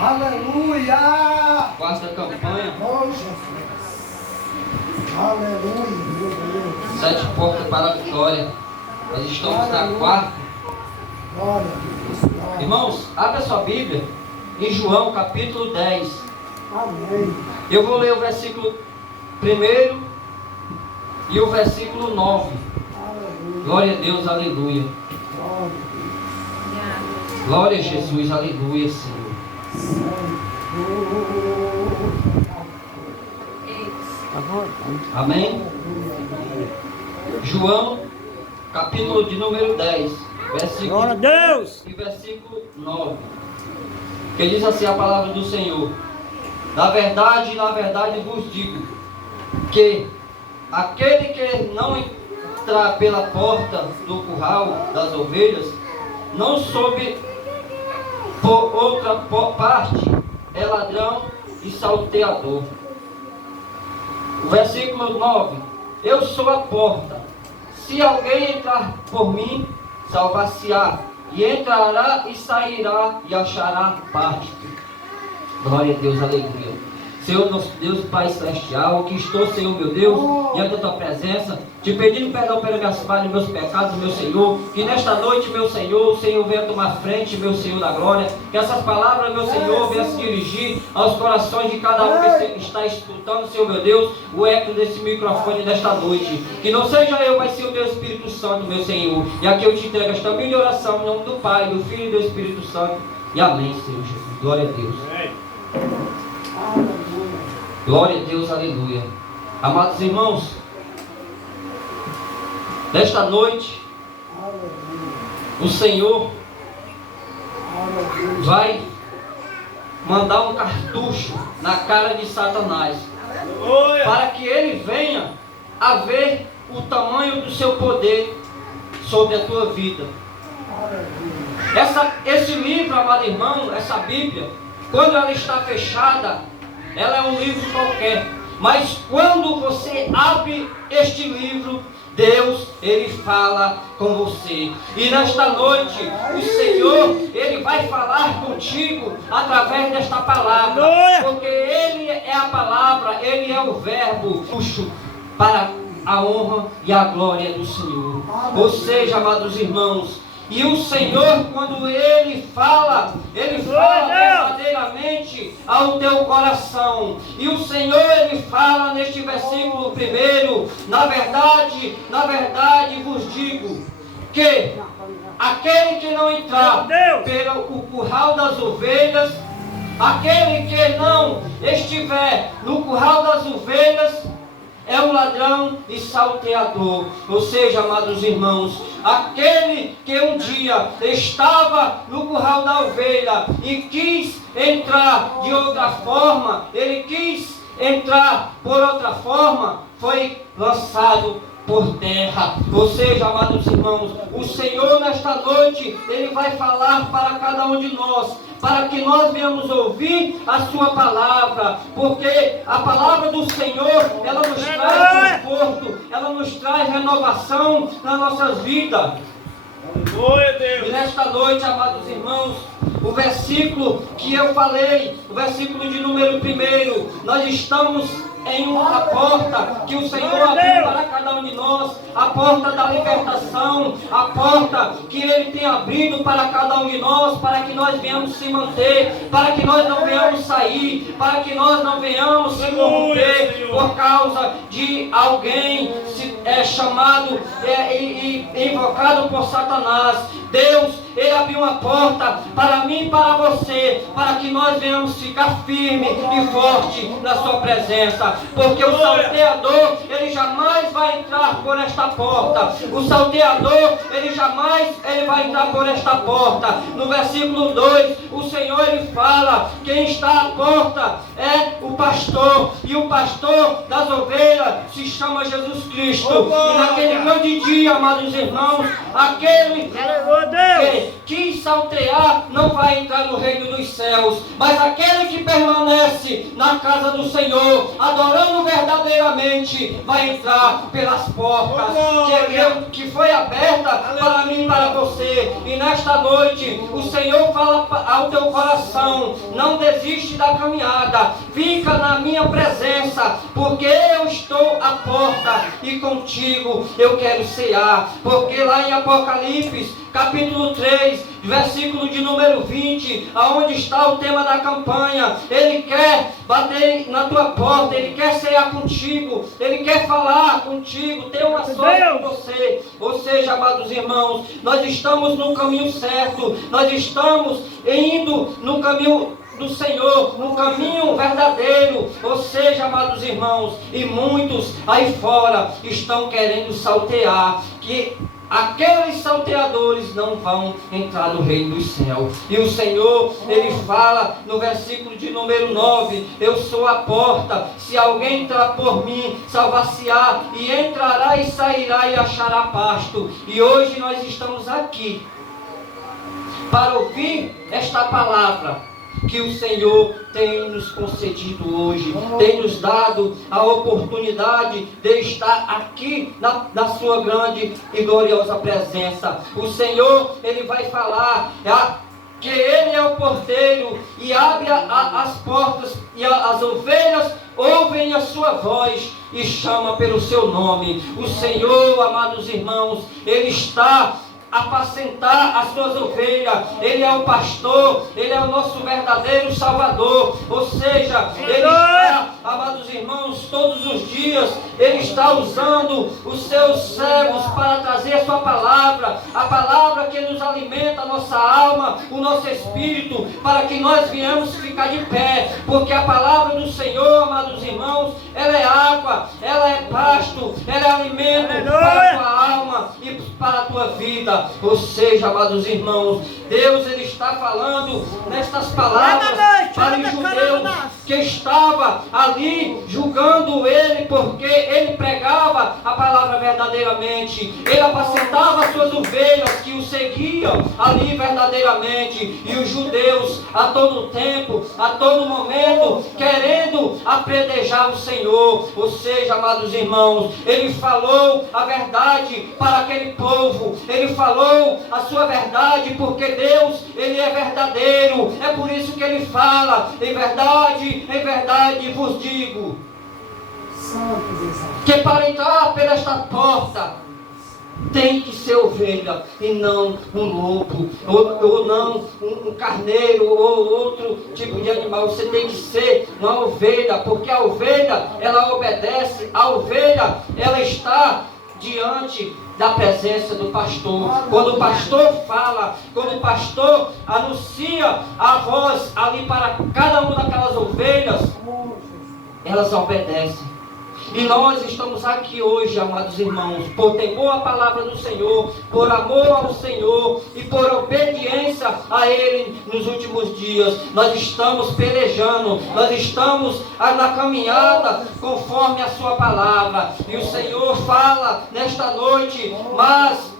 Aleluia! Quarta campanha. Oh, Jesus. Aleluia, meu Deus. 7 portas para a vitória. Nós estamos na quarta. Glória a Deus. Glória. Irmãos, abra sua Bíblia em João capítulo 10. Amém. Eu vou ler o versículo 1 e o versículo 9. Aleluia. Glória a Deus, aleluia. Glória Glória a Jesus, aleluia, Senhor. Amém? João, capítulo de número 10, versículo Glória a Deus! e versículo 9. Que diz assim a palavra do Senhor: na verdade vos digo, que aquele que não entrar pela porta do curral das ovelhas, não soube por outra parte, é ladrão e salteador. O versículo 9: eu sou a porta. Se alguém entrar por mim, salvar-se-á, e entrará e sairá e achará parte. Glória a Deus, aleluia. Senhor, nosso Deus, Pai Celestial, que estou, Senhor, meu Deus, diante da Tua presença, te pedindo perdão pelas minhas falhas, meus pecados, meu Senhor, que nesta noite, meu Senhor, o Senhor venha tomar frente, meu Senhor da glória, que essas palavras, meu Senhor, venham se dirigir aos corações de cada um que está escutando, Senhor, meu Deus, o eco desse microfone nesta noite, que não seja eu, mas sim o Teu Espírito Santo, meu Senhor, e aqui eu te entrego esta minha oração, em nome do Pai, do Filho e do Espírito Santo, e amém, Senhor Jesus, glória a Deus. Glória a Deus, aleluia. Amados irmãos, nesta noite, o Senhor vai mandar um cartucho na cara de Satanás, para que ele venha a ver o tamanho do seu poder sobre a tua vida. Esse livro, amado irmão, essa Bíblia, quando ela está fechada, ela é um livro qualquer, mas quando você abre este livro, Deus, Ele fala com você. E nesta noite, o Senhor, Ele vai falar contigo através desta palavra, porque Ele é a palavra, Ele é o verbo, puxo para a honra e a glória do Senhor. Ou seja, amados irmãos, e o Senhor, quando Ele fala verdadeiramente ao teu coração. E o Senhor, Ele fala neste versículo 1, na verdade vos digo, que aquele que não entrar pelo curral das ovelhas, aquele que não estiver no curral das ovelhas, é um ladrão e salteador. Ou seja, amados irmãos, aquele que um dia estava no curral da ovelha e quis entrar de outra forma, ele quis entrar por outra forma, foi lançado por terra. Ou seja, amados irmãos, o Senhor nesta noite, Ele vai falar para cada um de nós, para que nós venhamos ouvir a sua palavra, porque a palavra do Senhor, ela nos traz conforto, ela nos traz renovação nas nossas vidas. E nesta noite, amados irmãos, o versículo que eu falei, o versículo de número 1, nós estamos em uma porta que o Senhor abriu para cada um de nós, a porta da libertação, a porta que Ele tem abrido para cada um de nós, para que nós venhamos se manter, para que nós não venhamos sair, para que nós não venhamos se corromper por causa de alguém chamado e invocado por Satanás. Deus, Ele abriu uma porta para mim e para você, para que nós venhamos ficar firme e forte na sua presença, porque o salteador, ele jamais vai entrar por esta porta. O salteador, ele jamais vai entrar por esta porta. No versículo 2, o Senhor, ele fala: quem está à porta é o pastor, e o pastor das ovelhas se chama Jesus Cristo. E naquele grande dia, amados irmãos, aquele que quis saltear não vai vai entrar no reino dos céus, mas aquele que permanece na casa do Senhor, adorando verdadeiramente, vai entrar pelas portas que foi aberta para mim e para você. E nesta noite o Senhor fala ao teu coração: não desiste da caminhada, fica na minha presença, porque eu estou à porta e contigo eu quero cear. Porque lá em Apocalipse capítulo 3, versículo de número 20, aonde está o tema da campanha, Ele quer bater na tua porta, Ele quer cear contigo, Ele quer falar contigo, ter uma sorte com você. Ou seja, amados irmãos, nós estamos no caminho certo, nós estamos indo no caminho do Senhor, no caminho verdadeiro. Ou seja, amados irmãos, e muitos aí fora estão querendo saltear, que aqueles salteadores não vão entrar no reino dos céus. E o Senhor, Ele fala no versículo de número 9: eu sou a porta, se alguém entrar por mim, salvar-se-á, e entrará e sairá e achará pasto. E hoje nós estamos aqui para ouvir esta palavra que o Senhor tem nos concedido hoje, tem nos dado a oportunidade de estar aqui na sua grande e gloriosa presença. O Senhor, Ele vai falar que Ele é o porteiro e abre as portas, e as ovelhas ouvem a sua voz e chama pelo seu nome. O Senhor, amados irmãos, Ele está apacentar as suas ovelhas. Ele é o pastor, Ele é o nosso verdadeiro Salvador. Ou seja, Ele está, amados irmãos, todos os dias Ele está usando os seus servos para trazer a sua palavra, a palavra que nos alimenta a nossa alma, o nosso espírito, para que nós venhamos ficar de pé, porque a palavra do Senhor, amados irmãos, ela é água, ela é pasto, ela é alimento para a tua alma e para a tua vida. Ou seja, amados irmãos, Deus, Ele está falando nestas palavras para os judeus que estava ali julgando Ele, porque Ele pregava a palavra verdadeiramente, Ele apacentava as suas ovelhas que o seguiam ali verdadeiramente. E os judeus, a todo tempo, a todo momento, querendo apredejar o Senhor. Ou seja, amados irmãos, Ele falou a verdade para aquele povo, Ele falou a sua verdade, porque Deus, Ele é verdadeiro. É por isso que Ele fala: em verdade vos digo, que para entrar por esta porta tem que ser ovelha e não um lobo, ou não um carneiro ou outro tipo de animal. Você tem que ser uma ovelha, porque a ovelha, ela obedece, a ovelha, ela está diante da presença do pastor. Quando o pastor fala, quando o pastor anuncia a voz ali para cada uma daquelas ovelhas, elas obedecem. E nós estamos aqui hoje, amados irmãos, por temor à palavra do Senhor, por amor ao Senhor e por obediência a Ele nos últimos dias. Nós estamos pelejando, nós estamos na caminhada conforme a sua palavra. E o Senhor fala nesta noite: mas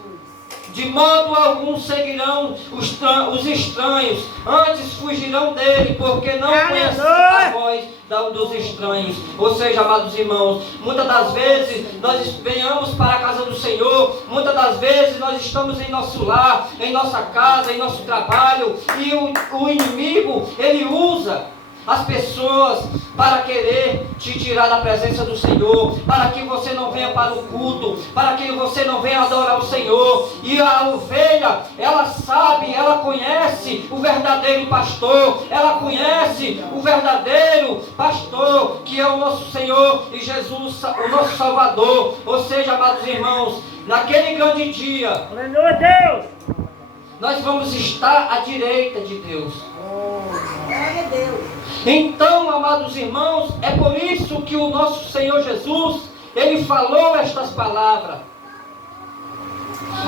de modo algum seguirão os estranhos, antes fugirão dele, porque não conhecem a voz dos estranhos. Ou seja, amados irmãos, muitas das vezes nós venhamos para a casa do Senhor, muitas das vezes nós estamos em nosso lar, em nossa casa, em nosso trabalho, e o inimigo, ele usa as pessoas para querer te tirar da presença do Senhor, para que você não venha para o culto, para que você não venha adorar o Senhor. E a ovelha, ela sabe, ela conhece o verdadeiro pastor, ela conhece o verdadeiro pastor, que é o nosso Senhor e Jesus, o nosso Salvador. Ou seja, amados irmãos, naquele grande dia, aleluia, Deus, nós vamos estar à direita de Deus. glória a Deus. Então, amados irmãos, é por isso que o nosso Senhor Jesus, Ele falou estas palavras.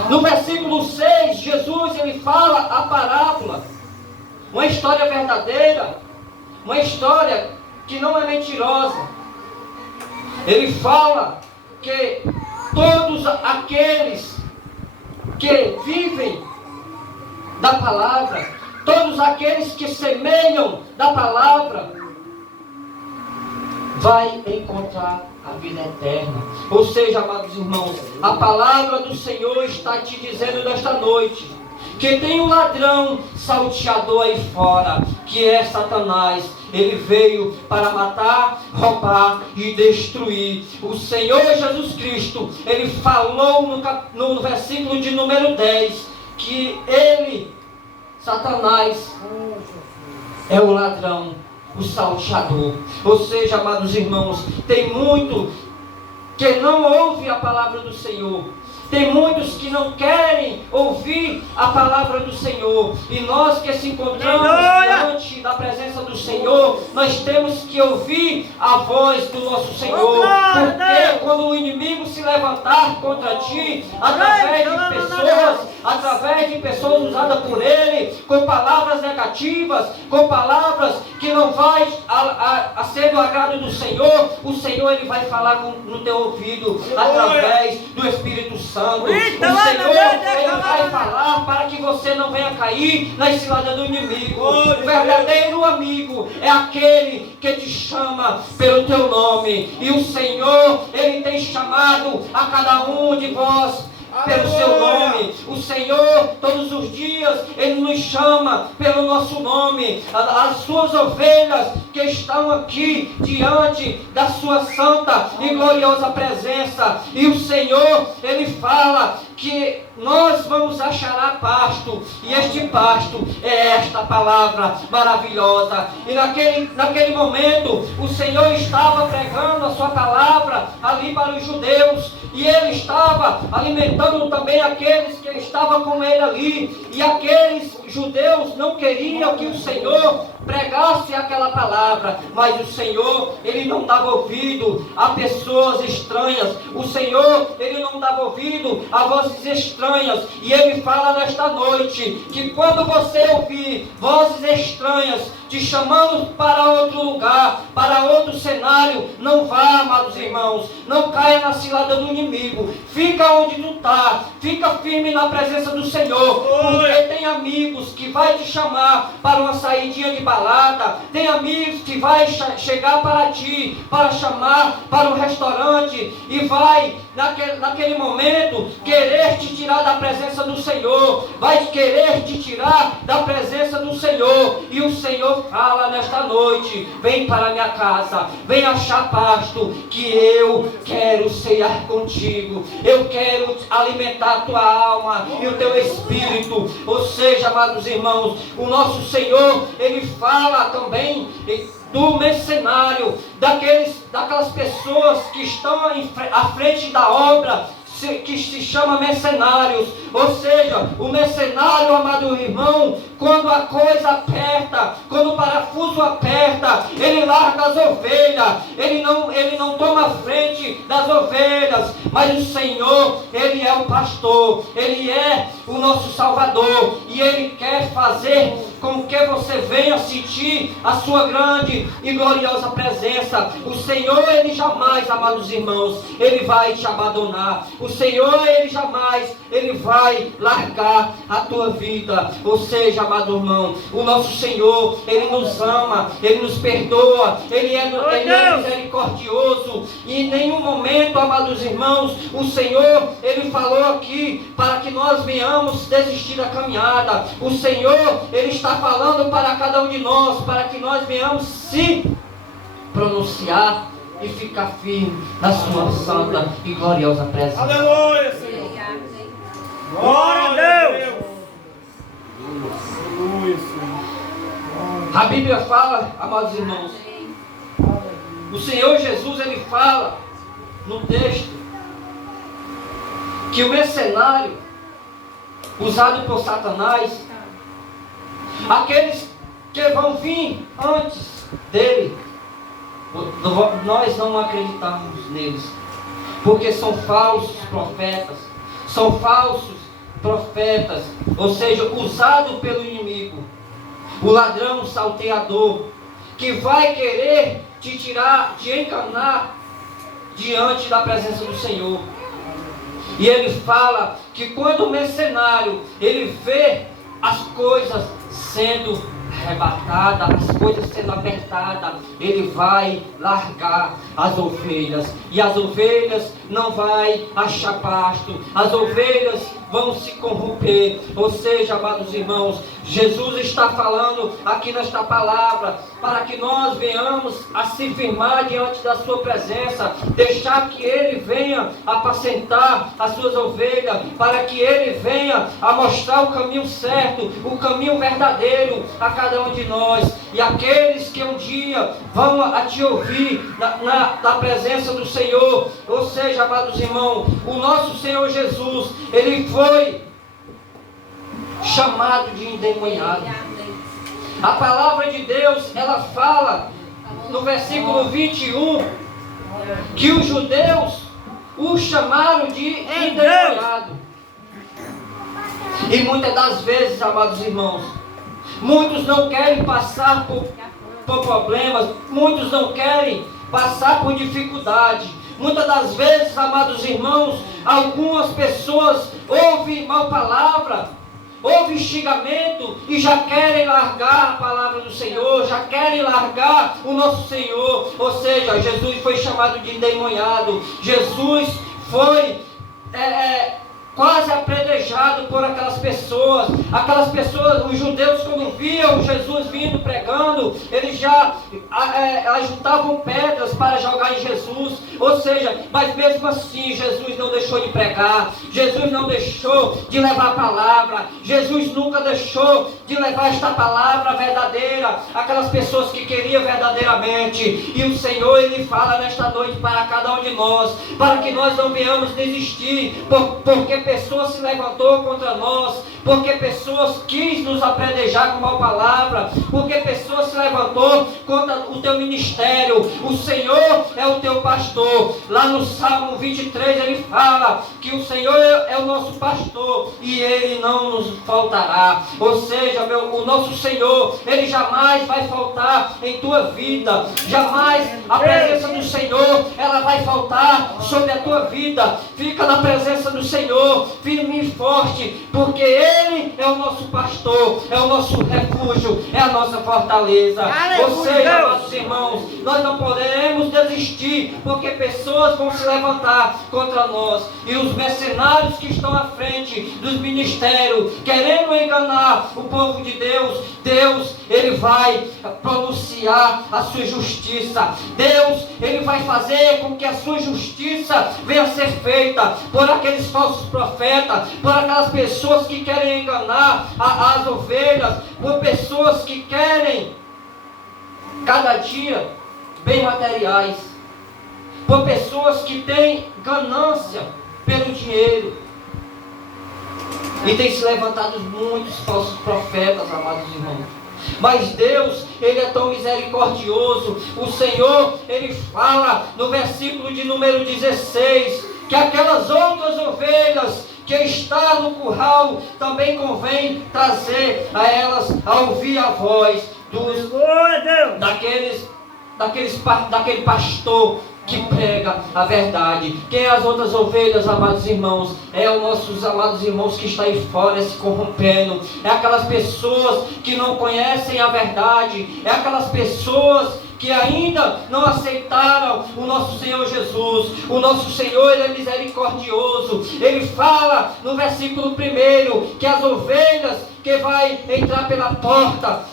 No versículo 6, Jesus, Ele fala a parábola, uma história verdadeira, uma história que não é mentirosa. Ele fala que todos aqueles que vivem da palavra, todos aqueles que semeiam da palavra, vai encontrar a vida eterna. Ou seja, amados irmãos, a palavra do Senhor está te dizendo nesta noite que tem um ladrão salteador aí fora, que é Satanás. Ele veio para matar, roubar e destruir. O Senhor Jesus Cristo, ele falou no versículo de número 10, que ele, Satanás, é o ladrão, o salteador. Ou seja, amados irmãos, tem muito que não ouve a palavra do Senhor. Tem muitos que não querem ouvir a palavra do Senhor. E nós que se encontramos diante da presença do Senhor, nós temos que ouvir a voz do nosso Senhor. Porque quando o inimigo se levantar contra ti, através de pessoas usadas por ele, com palavras negativas, com palavras que não vai a ser do agrado do Senhor, o Senhor ele vai falar no teu ouvido, através do Espírito Santo. O Senhor ele vai falar para que você não venha cair na cilada do inimigo. O verdadeiro amigo é aquele que te chama pelo teu nome. E o Senhor ele tem chamado a cada um de vós pelo seu nome. O Senhor todos os dias ele nos chama pelo nosso nome. As suas ovelhas que estão aqui diante da sua santa e gloriosa presença. E o Senhor ele fala que nós vamos achar pasto, e este pasto é esta palavra maravilhosa. E naquele momento o Senhor estava pregando a sua palavra ali para os judeus, e ele estava alimentando também aqueles que estavam com ele ali. E aqueles judeus não queriam que o Senhor pregasse aquela palavra, mas o Senhor ele não dava ouvido a pessoas estranhas. O Senhor ele não dava ouvido a vozes estranhas. E ele fala nesta noite que quando você ouvir vozes estranhas te chamando para outro lugar, para outro cenário, não vá, amados irmãos, não caia na cilada do inimigo. Fica onde tu está, fica firme na presença do Senhor, porque tem amigos que vai te chamar para uma saidinha de balada, tem amigos que vai chegar para ti, para chamar para um restaurante, e vai naquele momento querer te tirar da presença do Senhor, vai querer te tirar da presença do Senhor. E o Senhor fala nesta noite: vem para minha casa, vem achar pasto, que eu quero cear contigo, eu quero alimentar a tua alma e o teu espírito. Ou seja, amados irmãos, o nosso Senhor ele fala também do mercenário, daquelas pessoas que estão à frente da obra, que se chama mercenários. Ou seja, o mercenário, amado irmão, quando a coisa aperta, quando o parafuso aperta, ele larga as ovelhas, ele não toma frente das ovelhas, mas o Senhor, ele é o pastor, ele é o nosso Salvador, e ele quer fazer com que você venha sentir a sua grande e gloriosa presença. O Senhor, ele jamais, amados irmãos, ele vai te abandonar. O Senhor, ele jamais, ele vai largar a tua vida. Ou seja, amado irmão, o nosso Senhor, ele nos ama, ele nos perdoa, ele é misericordioso. E em nenhum momento, amados irmãos, o Senhor, ele falou aqui para que nós venhamos desistir da caminhada. O Senhor, ele está falando para cada um de nós, para que nós venhamos se pronunciar e ficar firme na sua santa e gloriosa presença. Aleluia, Senhor. Glória a Deus. Aleluia, Senhor. A Bíblia fala, amados irmãos, o Senhor Jesus, ele fala no texto que o mercenário usado por Satanás, aqueles que vão vir antes dele, nós não acreditamos neles, porque são falsos profetas, ou seja, usados pelo inimigo, o ladrão, o salteador, que vai querer te tirar, te enganar diante da presença do Senhor. E ele fala que quando o mercenário ele vê as coisas sendo arrebatadas, as coisas sendo apertadas, ele vai largar as ovelhas, e as ovelhas não vai achar pasto, as ovelhas vão se corromper. Ou seja, amados irmãos, Jesus está falando aqui nesta palavra para que nós venhamos a se firmar diante da sua presença, deixar que ele venha apacentar as suas ovelhas, para que ele venha a mostrar o caminho certo, o caminho verdadeiro a cada um de nós. E aqueles que um dia vão a te ouvir na presença do Senhor. Ou seja, amados irmãos, o nosso Senhor Jesus, ele foi chamado de endemoniado. A palavra de Deus, ela fala no versículo 21 que os judeus o chamaram de endemoniado. E muitas das vezes, amados irmãos, muitos não querem passar por problemas, muitos não querem passar por dificuldade. Muitas das vezes, amados irmãos, algumas pessoas ouvem mal palavra, ouvem xingamento e já querem largar a palavra do Senhor, já querem largar o nosso Senhor. Ou seja, Jesus foi chamado de endemoniado. Jesus foi quase apedrejado por aquelas pessoas. Aquelas pessoas, os judeus, quando viam Jesus vindo pregando, eles já ajuntavam pedras para jogar em Jesus. Ou seja, mas mesmo assim Jesus não deixou de pregar, Jesus não deixou de levar a palavra, Jesus nunca deixou de levar esta palavra verdadeira àquelas pessoas que queriam verdadeiramente. E o Senhor, ele fala nesta noite para cada um de nós, para que nós não venhamos desistir, porque pessoas se levantou contra nós, porque pessoas quis nos apedrejar com mal palavra, porque pessoas se levantou contra o teu ministério. O Senhor é o teu pastor. Lá no Salmo 23 ele fala que o Senhor é o nosso pastor e ele não nos faltará. Ou seja, o nosso Senhor, ele jamais vai faltar em tua vida, jamais a presença do Senhor ela vai faltar sobre a tua vida. Fica na presença do Senhor, firme e forte, porque ele é o nosso pastor, é o nosso refúgio, é a nossa fortaleza. Ou seja, nossos irmãos, nós não poderemos desistir, porque pessoas vão se levantar contra nós, e os mercenários que estão à frente dos ministérios, querendo enganar o povo de Deus, Deus, ele vai pronunciar a sua justiça. Deus, ele vai fazer com que a sua justiça venha a ser feita por aqueles falsos profetas, por aquelas pessoas que querem enganar as ovelhas, por pessoas que querem cada dia bem materiais, por pessoas que têm ganância pelo dinheiro. E tem se levantado muitos falsos profetas, amados irmãos. Mas Deus, ele é tão misericordioso. O Senhor, ele fala no versículo de número 16, que aquelas outras ovelhas que está no curral, também convém trazer a elas a ouvir a voz daquele pastor que prega a verdade. Quem é as outras ovelhas, amados irmãos? É os nossos amados irmãos que estão aí fora se corrompendo. É aquelas pessoas que não conhecem a verdade. É aquelas pessoas que ainda não aceitaram o nosso Senhor Jesus. O nosso Senhor, ele é misericordioso. Ele fala no versículo 1 que as ovelhas que vai entrar pela porta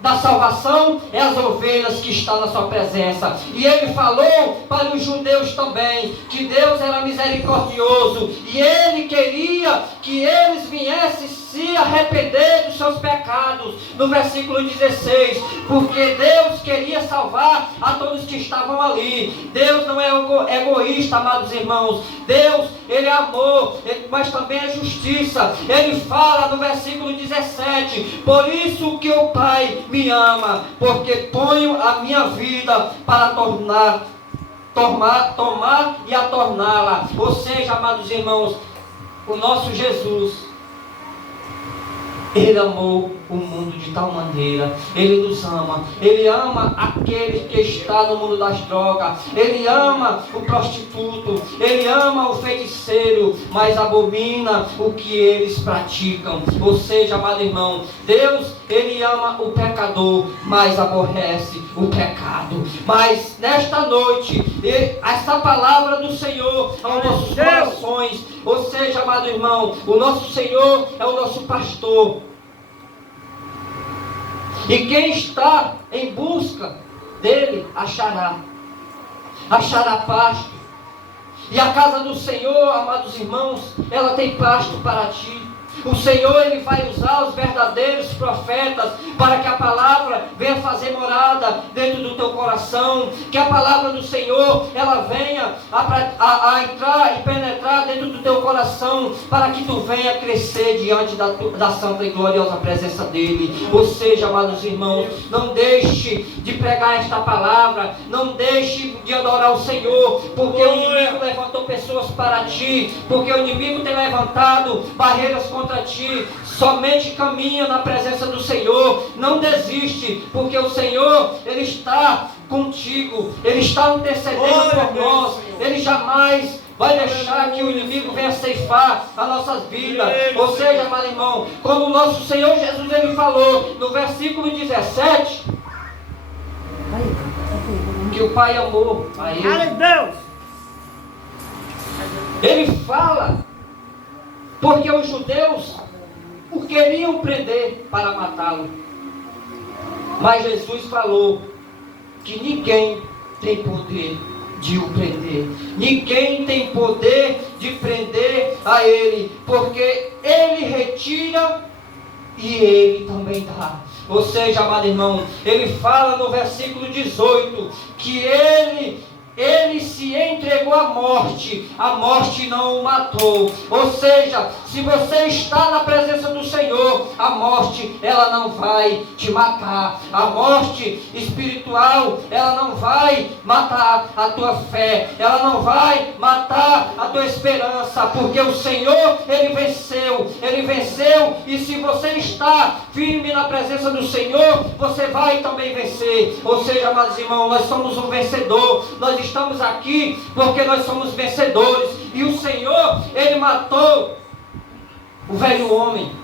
da salvação é as ovelhas que estão na sua presença. E ele falou para os judeus também que Deus era misericordioso e ele queria que eles viessem se arrepender dos seus pecados, no versículo 16, porque Deus queria salvar a todos que estavam ali. Deus não é egoísta, amados irmãos. Deus, ele é amor, mas também é justiça. Ele fala no versículo 17, por isso que o Pai me ama, porque ponho a minha vida para tomar e a torná-la. Ou seja, amados irmãos, o nosso Jesus, Ele amou o mundo de tal maneira, Ele nos ama, Ele ama aquele que está no mundo das drogas, Ele ama o prostituto, Ele ama o feiticeiro, mas abomina o que eles praticam. Ou seja, amado irmão, Deus, Ele ama o pecador, mas aborrece o pecado. Mas nesta noite, essa palavra do Senhor aos nossos corações, ou seja, amado irmão, o nosso Senhor é o nosso pastor. E quem está em busca dele, achará pasto. E a casa do Senhor, amados irmãos, ela tem pasto para ti. O Senhor, Ele vai usar os verdadeiros profetas para que a palavra venha fazer morada dentro do teu coração, que a palavra do Senhor, ela venha a entrar e penetrar dentro do teu coração, para que tu venha crescer diante da santa e gloriosa presença dEle. Ou seja, amados irmãos, não deixe de pregar esta palavra, não deixe de adorar o Senhor, porque o inimigo levantou pessoas para ti, porque o inimigo tem levantado barreiras contra ti. Somente caminha na presença do Senhor, não desiste, porque o Senhor, Ele está contigo, Ele está intercedendo por nós, Ele jamais vai deixar que o inimigo venha ceifar as nossas vidas. Ou seja, amado irmão, como o nosso Senhor Jesus, Ele falou no versículo 17, que o Pai amou a Ele. Ele fala porque os judeus o queriam prender para matá-lo. Mas Jesus falou que ninguém tem poder de o prender. Ninguém tem poder de prender a Ele, porque Ele retira e Ele também dá. Ou seja, amado irmão, Ele fala no versículo 18 que Ele se entregou à morte, a morte não o matou. Ou seja, se você está na presença do Senhor, a morte, ela não vai te matar. A morte espiritual, ela não vai matar a tua fé, ela não vai matar a tua esperança, porque o Senhor, Ele venceu, e se você está firme na presença do Senhor, você vai também vencer. Ou seja, amados irmãos, nós somos um vencedor, nós estamos aqui porque nós somos vencedores, e o Senhor, Ele matou o velho homem.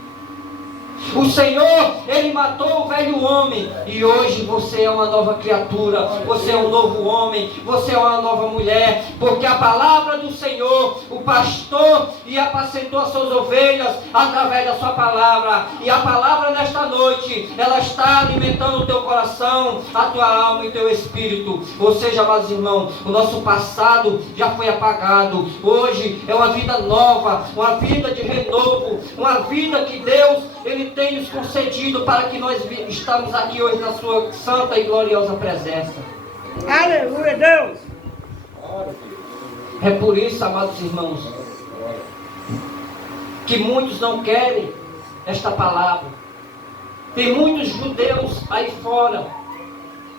O Senhor, Ele matou o velho homem, e hoje você é uma nova criatura, você é um novo homem, você é uma nova mulher, porque a palavra do Senhor, o pastor e apacentou as suas ovelhas através da sua palavra, e a palavra nesta noite, ela está alimentando o teu coração, a tua alma e o teu espírito. Ou seja, amados irmãos, o nosso passado já foi apagado, hoje é uma vida nova, uma vida de renovo, uma vida que Deus, Ele tem nos concedido para que nós estamos aqui hoje na sua santa e gloriosa presença. Aleluia, Deus! É por isso, amados irmãos, que muitos não querem esta palavra. Tem muitos judeus aí fora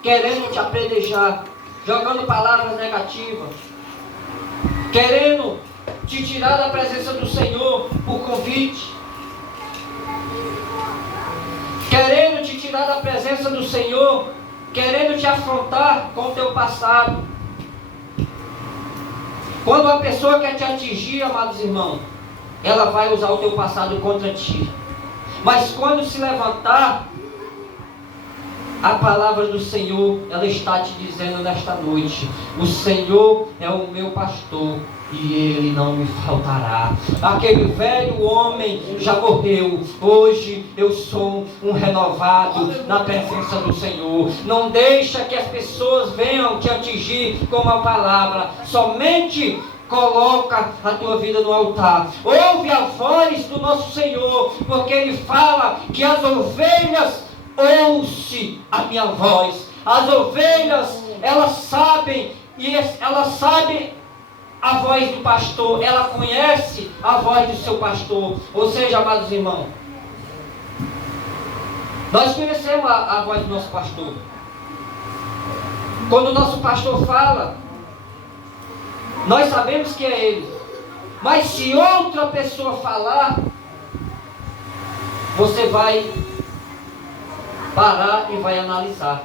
querendo te apedrejar, jogando palavras negativas, querendo te tirar da presença do Senhor por convite, querendo te tirar da presença do Senhor, querendo te afrontar com o teu passado. Quando uma pessoa quer te atingir, amados irmãos, ela vai usar o teu passado contra ti. Mas quando se levantar, a palavra do Senhor, ela está te dizendo nesta noite: o Senhor é o meu pastor e Ele não me faltará. Aquele velho homem já morreu, hoje eu sou um renovado na presença do Senhor. Não deixa que as pessoas venham te atingir com uma palavra, somente coloca a tua vida no altar. Ouve a voz do nosso Senhor, porque Ele fala que as ovelhas ouçam a minha voz. As ovelhas, elas sabem, e elas sabem a voz do pastor, ela conhece a voz do seu pastor. Ou seja, amados irmãos, nós conhecemos a voz do nosso pastor. Quando o nosso pastor fala, nós sabemos que é Ele. Mas se outra pessoa falar, você vai parar e vai analisar.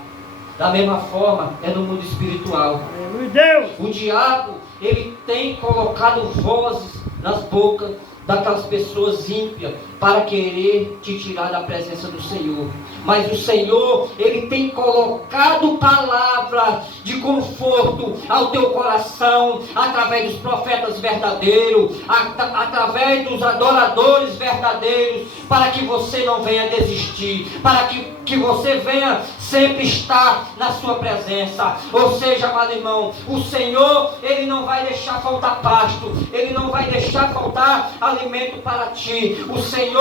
Da mesma forma, é no mundo espiritual. Aleluia, Deus. O diabo, ele tem colocado vozes nas bocas daquelas pessoas ímpias para querer te tirar da presença do Senhor. Mas o Senhor, Ele tem colocado palavras de conforto ao teu coração, através dos profetas verdadeiros, através dos adoradores verdadeiros, para que você não venha desistir, para que você venha sempre estar na sua presença. Ou seja, amado irmão, o Senhor, Ele não vai deixar faltar pasto, Ele não vai deixar faltar alimento para ti. O Senhor,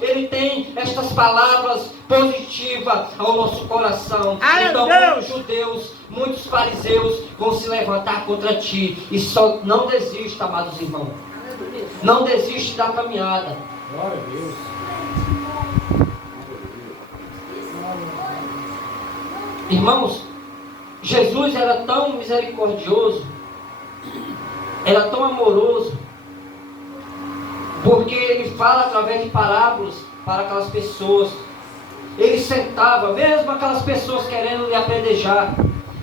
Ele tem estas palavras positivas ao nosso coração. Então muitos judeus, muitos fariseus vão se levantar contra ti. E só não desista, amados irmãos. Não desiste da caminhada. Glória a Deus. Irmãos, Jesus era tão misericordioso, era tão amoroso, porque Ele fala através de parábolas para aquelas pessoas. Ele sentava, mesmo aquelas pessoas querendo lhe apedrejar.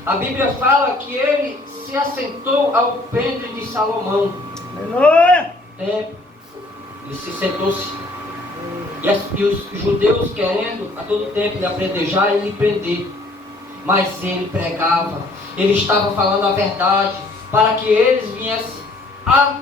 A Bíblia fala que Ele se assentou ao pêndulo de Salomão. Aleluia. Ele se sentou-se. E os judeus querendo a todo tempo lhe apedrejar e lhe prender. Mas Ele pregava, Ele estava falando a verdade, para que eles viessem a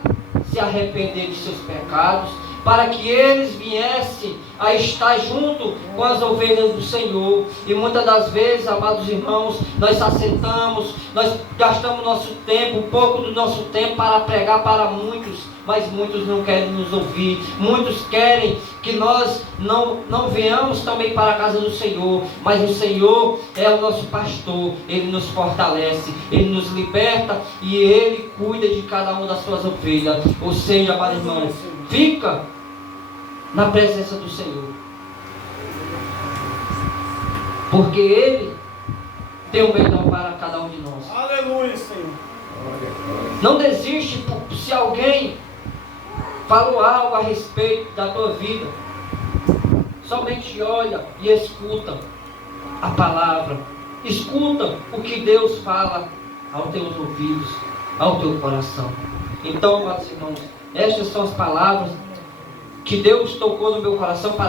se arrepender de seus pecados, para que eles viessem a estar junto com as ovelhas do Senhor. E muitas das vezes, amados irmãos, nós assentamos, nós gastamos nosso tempo, um pouco do nosso tempo para pregar para muitos, mas muitos não querem nos ouvir. Muitos querem que nós não venhamos também para a casa do Senhor, mas o Senhor é o nosso pastor, Ele nos fortalece, Ele nos liberta e Ele cuida de cada uma das suas ovelhas. Ou seja, amados irmãos, fica na presença do Senhor, porque Ele tem o melhor para cada um de nós. Aleluia, Senhor. Não desiste se alguém falou algo a respeito da tua vida. Somente olha e escuta a palavra, escuta o que Deus fala aos teus ouvidos, ao teu coração. Então, amados irmãos, estas são as palavras que Deus tocou no meu coração para